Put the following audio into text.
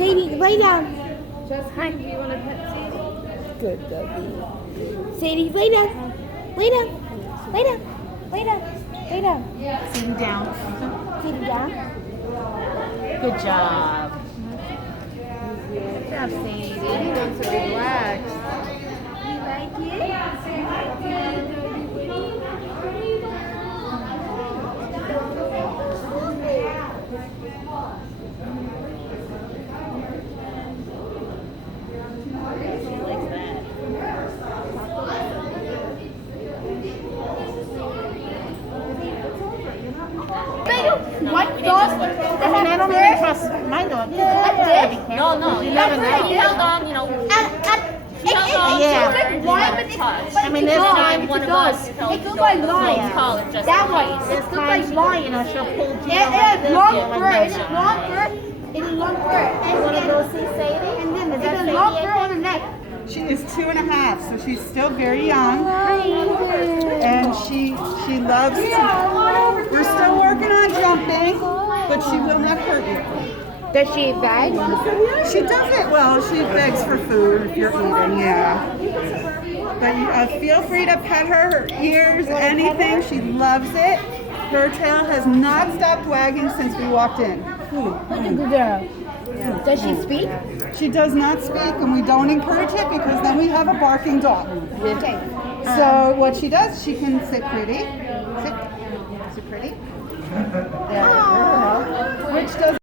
Sadie, lay down. Hi. Do you want to pet Sadie? Good doggy. Sadie, lay down. Lay down. Lay down. Lay down. Lay down. Sitting down. Sadie down. Good job. Good job, Sadie. He wants to relax. You like What dog? I mean, I don't even trust my dog. No. You never know. He held on, you know. He held on Yeah. to it. Why would it? I mean, there's time One of us held It the goes door by the line. phone call it just That in way. case. There's times, you know, she'll pull Gino It like is this, long you know, fur. like It's that. long fur. It's long fur. You want to go see Sadie? And then Is it's that a long Sadie? fur on the neck. She is 2.5, so she's still very young, and she loves to. We're still working on jumping, but she will not hurt you. Does she beg? She doesn't. Well, she begs for food if you're eating, yeah. But feel free to pet her ears, anything. She loves it. Her tail has not stopped wagging since we walked in. Good girl. Does she speak? She does not speak, and we don't encourage it because then we have a barking dog. Okay. So what she does, she can sit pretty. Sit pretty. There. Which does